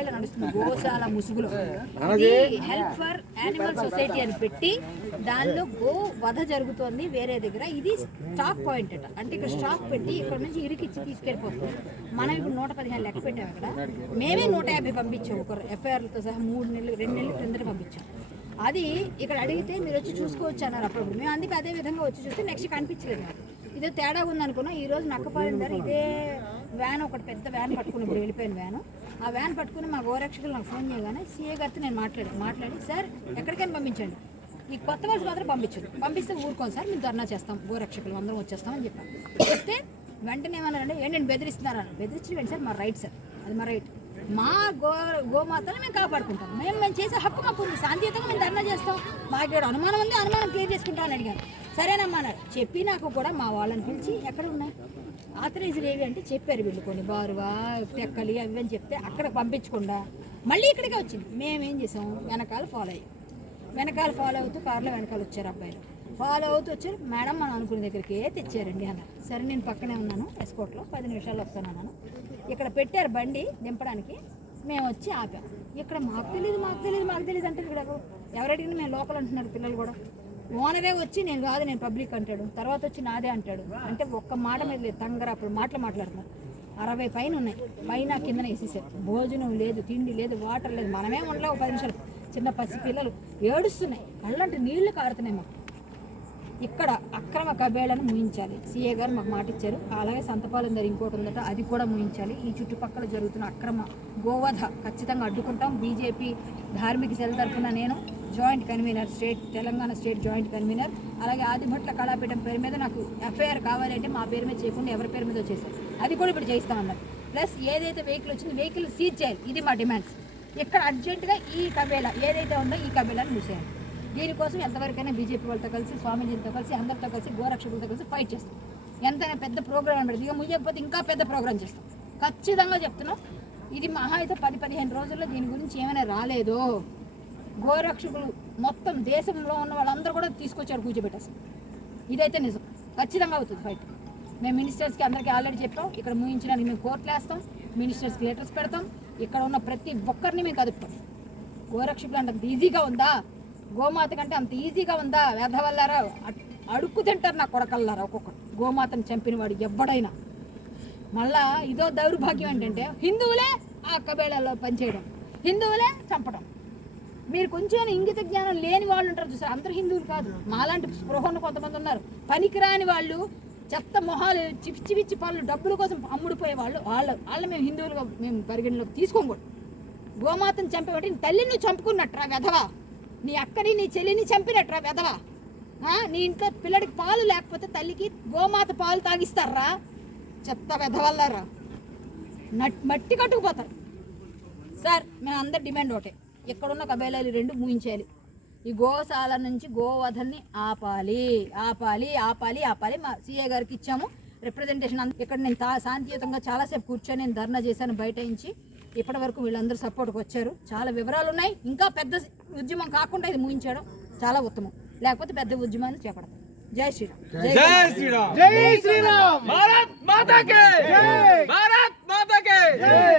ఏళ్ళ నడుస్తుంది గోశాల ముసుగులో. హెల్ప్ ఫర్ యానిమల్ సొసైటీ అని పెట్టి దానిలో గో వధ జరుగుతోంది వేరే దగ్గర. ఇది స్టాక్ పాయింట్ అట, అంటే ఇక్కడ స్టాక్ పెట్టి ఇక్కడ నుంచి ఇరికిచ్చి తీసుకెళ్ళిపోతుంది. మనం ఇప్పుడు 115 లెక్క పెట్టాం అక్కడ. మేమే 150 పంపించాం ఒక ఎఫ్ఐఆర్లతో సహా 2 నెలలు క్రిందట పంపించాం. అది ఇక్కడ అడిగితే మీరు వచ్చి చూసుకోవచ్చు అన్నారు అప్పుడప్పుడు. మేము అందుకే అదే విధంగా వచ్చి చూస్తే నెక్స్ట్ కనిపించలేదు నాకు. ఇదే తేడా ఉందనుకున్నా. ఈ రోజు నక్కపాలెం దగ్గర ఇదే వ్యాన్, ఒకటి పెద్ద వ్యాన్ పట్టుకుని, ఇప్పుడు వెళ్ళిపోయిన వ్యాను, ఆ వ్యాన్ పట్టుకుని మా గోరక్షకులు నాకు ఫోన్ చేయగానే సీఏ గారితో నేను మాట్లాడి సార్ ఎక్కడికైనా పంపించండి, ఈ కొత్త వాళ్ళు మాత్రం పంపిస్తే ఊరుకోండి సార్, మేము ధర్నా చేస్తాం, గోరక్షకులు అందరం వచ్చేస్తామని చెప్పాను. చెప్తే వెంటనే ఏమన్నారంటే ఏంటంటే బెదిరిస్తున్నారని. బెదిరించలేదు సార్, మా రైట్ సార్, అది మా రైట్. మా గోమాతను మేము కాపాడుకుంటాం, మేము చేసే హక్కు మాకు ఉంది, శాంతియుతంగా మేము ధర్నా చేస్తాం, మాకు అనుమానం ఉంది, అనుమానం క్లియర్ చేసుకుంటామని అడిగాను. సరేనమ్మా అన్నారు. చెప్పి నాకు కూడా మా వాళ్ళని పిలిచి ఎక్కడ ఉన్నాయి ఆథరైజ్డ్ ఏవి అంటే చెప్పారు వీళ్ళు, కొన్ని బారువా టెక్కలి అవి అని చెప్తే అక్కడ పంపించకుండా మళ్ళీ ఇక్కడికే వచ్చింది. మేమేం చేసాం, వెనకాల ఫాలో అవుతూ కారులో వెనకాల వచ్చారు అబ్బాయిలు, ఫాలో అవుతూ వచ్చారు. మేడం మనం అనుకునే దగ్గరికి తెచ్చారండి అన్నారు. సరే నేను పక్కనే ఉన్నాను, ఎస్కోట్లో 10 నిమిషాల్లో వస్తున్నాను. ఇక్కడ పెట్టారు బండి దింపడానికి, మేము వచ్చి ఆపాం. ఇక్కడ మాకు తెలియదు అంటే ఇక్కడ ఎవరు అడిగినా మేము లోకల్ అంటున్నారు పిల్లలు కూడా. ఓనరే వచ్చి నేను కాదు నేను పబ్లిక్ అంటాడు, తర్వాత వచ్చి నాదే అంటాడు. అంటే ఒక్క మాట మీద లేదు తంగర. అప్పుడు మాట్లాడుతున్నారు 60 పైన ఉన్నాయి, పైన కిందన వేసేసారు. భోజనం లేదు, తిండి లేదు, వాటర్ లేదు. మనమే ఉండలేవు 10 నిమిషాలు. చిన్న పసి పిల్లలు ఏడుస్తున్నాయి, కళ్ళంటే నీళ్లు కారుతున్నాయి. మాకు ఇక్కడ అక్రమ కబేళను ముయించాలి. సీఏ గారు మాకు మాట ఇచ్చారు. అలాగే సంతపాలెం దగ్గర ఇంకోటి ఉందట, అది కూడా ముయించాలి. ఈ చుట్టుపక్కల జరుగుతున్న అక్రమ గోవధ ఖచ్చితంగా అడ్డుకుంటాం. బీజేపీ ధార్మిక సెల్ తరఫున నేను joint convener, Telangana state joint convener. అలాగే ఆదిభట్ల కళాపీఠం పేరు మీద నాకు ఎఫ్ఐఆర్ కావాలంటే మా పేరు మీద చేయకుండా ఎవరి పేరు మీద చేశారు, అది కూడా ఇప్పుడు చేయిస్తామన్నారు. ప్లస్ ఏదైతే వెహికల్ వచ్చిందో వెహికల్ సీజ్ చేయాలి, ఇది మా డిమాండ్స్. ఇక్కడ అర్జెంటుగా ఈ కబేళా ఏదైతే ఉందో ఈ కబేళాను మూసేయాలి. దీనికోసం ఎంతవరకైనా బీజేపీ వాళ్ళతో కలిసి, స్వామీజీలతో కలిసి, అందరితో కలిసి, గోరక్షకులతో కలిసి ఫైట్ చేస్తాం. ఎంతైనా పెద్ద ప్రోగ్రామ్ పెడతాం, ఇక ముయ్యకపోతే ఇంకా పెద్ద ప్రోగ్రామ్ చేస్తాం. ఖచ్చితంగా చెప్తున్నాం. ఇది మహా అయితే 10-15 రోజుల్లో దీని గురించి ఏమైనా రాలేదో గోరక్షకులు మొత్తం దేశంలో ఉన్న వాళ్ళందరూ కూడా తీసుకొచ్చారు కూర్చోబెట్టేస్తాం. ఇదైతే నిజం, ఖచ్చితంగా అవుతుంది ఫైట్. మేము మినిస్టర్స్కి అందరికీ ఆల్రెడీ చెప్పాం, ఇక్కడ ముగించడానికి మేము కోర్టులు వేస్తాం, మినిస్టర్స్కి లెటర్స్ పెడతాం. ఇక్కడ ఉన్న ప్రతి ఒక్కరిని మేము కదుపుతాం. గోరక్షకులు అంటే అంత ఈజీగా ఉందా, గోమాత కంటే అంత ఈజీగా ఉందా? వ్యధవల్లారా, అడుక్కు తింటారు నా కొడకల్లారా ఒక్కొక్కరు. గోమాతను చంపిన వాడు ఎవ్వడైనా. మళ్ళా ఇదో దౌర్భాగ్యం ఏంటంటే హిందువులే ఆ కబేళాల్లో పనిచేయడం, హిందువులే చంపడం. మీరు కొంచెం ఇంగిత జ్ఞానం లేని వాళ్ళు ఉంటారు చూసారు, అందరూ హిందువులు కాదు. మాలాంటి స్పృహను కొంతమంది ఉన్నారు, పనికిరాని వాళ్ళు, చెత్త మొహాలు, చిపిచ్చి పళ్ళు, డబ్బుల కోసం అమ్ముడిపోయే వాళ్ళు. వాళ్ళ మేము హిందువులుగా మేము పరిగణలోకి తీసుకోకూడదు. గోమాతను చంపేవాటి నీ తల్లిని నువ్వు చంపుకున్నట్రా వెధవా, నీ అక్కని నీ చెల్లిని చంపినట్రా వెధవా. నీ ఇంట్లో పిల్లడికి పాలు లేకపోతే తల్లికి గోమాత పాలు తాగిస్తారా? చెత్త వెధవల్లారా, మట్టి కట్టుకుపోతారు. సార్ మేము అందరు డిమాండ్ ఒకటే, ఎక్కడున్న కబేళాలు 2 ముగించాలి. ఈ గోశాల నుంచి గోవధల్ని ఆపాలి. మా సీఏ గారికి ఇచ్చాము రిప్రజెంటేషన్. ఇక్కడ నేను శాంతియుతంగా చాలాసేపు కూర్చొని నేను ధర్నా చేశాను బయట నుంచి. ఇప్పటి వరకు వీళ్ళందరూ సపోర్ట్కి వచ్చారు. చాలా వివరాలు ఉన్నాయి. ఇంకా పెద్ద ఉద్యమం కాకుండా ఇది ముగించడం చాలా ఉత్తమం, లేకపోతే పెద్ద ఉద్యమాన్ని చేపడతాం. జై శ్రీరామ్, జై శ్రీరామ్, జై శ్రీరామ్. భారత్ మాతా కి జై, భారత్ మాతా కి జై.